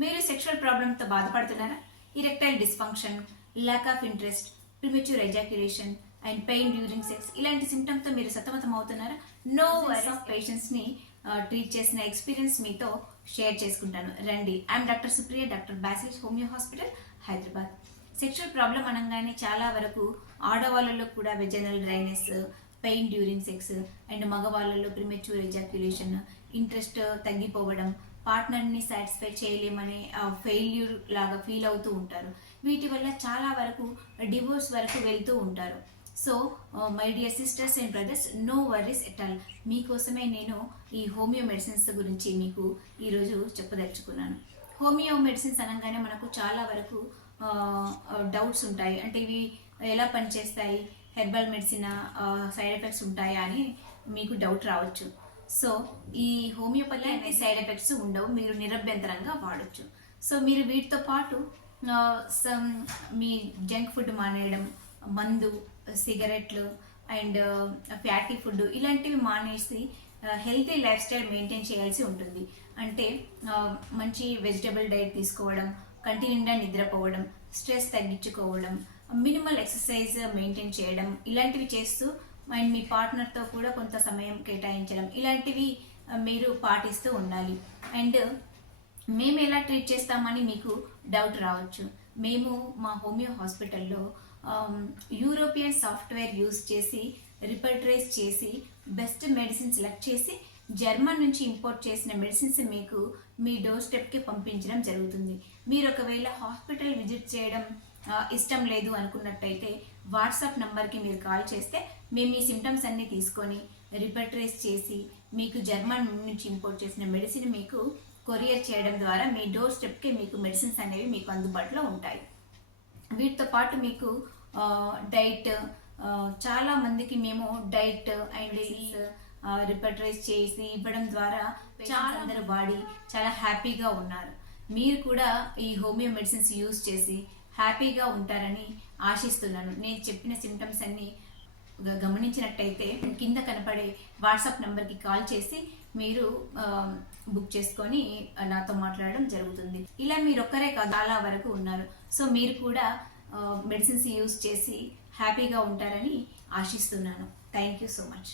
మీరు సెక్షువల్ ప్రాబ్లంతో బాధపడుతున్నారా? Erectile dysfunction, lack of interest, premature ejaculation and pain during sex ఇలాంటి సిమ్టమ్స్ తో మీరు సతమతం అవుతున్నారా? నో వరీస్ ఆఫ్ పేషెంట్స్ ని ట్రీట్ చేసిన ఎక్స్పీరియన్స్ మీతో షేర్ చేసుకుంటాను. రండి. I'm doctor Supriya, doctor Basil, homeo hospital, Hyderabad. Sexual problem అనగానే చాలా వరకు ఆడవాళ్ళలో కూడా vaginal dryness, pain during sex and మగవాళ్ళలో ప్రిమెచ్యూర్ ఎజాక్యులేషన్, ఇంట్రెస్ట్ తగ్గిపోవడం, పార్ట్నర్ని సాటిస్ఫై చేయలేమనే ఫెయిల్యూర్ లాగా ఫీల్ అవుతూ ఉంటారు. వీటి వల్ల చాలా వరకు డివోర్స్ వరకు వెళ్తూ ఉంటారు. So my dear sisters and brothers, no worries at all. మీకోసమే నేను ఈ హోమియో మెడిసిన్స్ గురించి మీకు ఈరోజు చెప్పదలుచుకున్నాను. హోమియో మెడిసిన్స్ అనగానే మనకు చాలా వరకు డౌట్స్ ఉంటాయి. అంటే ఇవి ఎలా పనిచేస్తాయి, హెర్బల్ మెడిసిన్ సైడ్ ఎఫెక్ట్స్ ఉంటాయా అని మీకు డౌట్ రావచ్చు. సో ఈ హోమియోపతి అనే సైడ్ ఎఫెక్ట్స్ ఉండవు, మీరు నిరభ్యంతరంగా వాడచ్చు. సో మీరు వీటితో పాటు మీ జంక్ ఫుడ్ మానేయడం, మందు, సిగరెట్లు అండ్ ఫ్యాటీ ఫుడ్ ఇలాంటివి మానేసి హెల్తీ లైఫ్ స్టైల్ మెయింటైన్ చేయాల్సి ఉంటుంది. అంటే మంచి వెజిటబుల్ డైట్ తీసుకోవడం, కంటి నిండా నిద్రపోవడం, స్ట్రెస్ తగ్గించుకోవడం, మినిమల్ ఎక్సర్సైజ్ మెయింటైన్ చేయడం, ఇలాంటివి చేస్తూ అండ్ మీ పార్ట్నర్తో కూడా కొంత సమయం కేటాయించడం, ఇలాంటివి మీరు పాటిస్తూ ఉండాలి. అండ్ మేము ఎలా ట్రీట్ చేస్తామని మీకు డౌట్ రావచ్చు. మేము మా హోమియో హాస్పిటల్లో యూరోపియన్ సాఫ్ట్వేర్ యూజ్ చేసి రిపర్ట్రైజ్ చేసి బెస్ట్ మెడిసిన్స్ సెలెక్ట్ చేసి జర్మన్ నుంచి ఇంపోర్ట్ చేసిన మెడిసిన్స్ మీకు మీ డోర్ స్టెప్కి పంపించడం జరుగుతుంది. మీరు ఒకవేళ హాస్పిటల్ విజిట్ చేయడం ఇష్టం లేదు అనుకున్నట్టయితే వాట్సాప్ నంబర్కి మీరు కాల్ చేస్తే మేము ఈ సిమ్టమ్స్ అన్ని తీసుకొని రిపర్ట్రైజ్ చేసి మీకు జర్మన్ నుంచి ఇంపోర్ట్ చేసిన మెడిసిన్ మీకు కొరియర్ చేయడం ద్వారా మీ డోర్ స్టెప్కి మీకు మెడిసిన్స్ అనేవి మీకు అందుబాటులో ఉంటాయి. వీటితో పాటు మీకు డైట్, చాలా మందికి మేము డైట్ అండ్ రిపర్ట్రైజ్ చేసి ఇవ్వడం ద్వారా చాలా అందరూ వాడి చాలా హ్యాపీగా ఉన్నారు. మీరు కూడా ఈ హోమియో మెడిసిన్స్ యూజ్ చేసి హ్యాపీగా ఉంటారని ఆశిస్తున్నాను. నేను చెప్పిన సిమ్టమ్స్ అన్ని గమనించినట్టయితే కింద కనపడే వాట్సాప్ నెంబర్కి కాల్ చేసి మీరు బుక్ చేసుకొని నాతో మాట్లాడడం జరుగుతుంది. ఇలా మీరు ఒక్కరే కాదు, చాలా వరకు ఉన్నారు. సో మీరు కూడా మెడిసిన్స్ యూజ్ చేసి హ్యాపీగా ఉంటారని ఆశిస్తున్నాను. Thank you so much.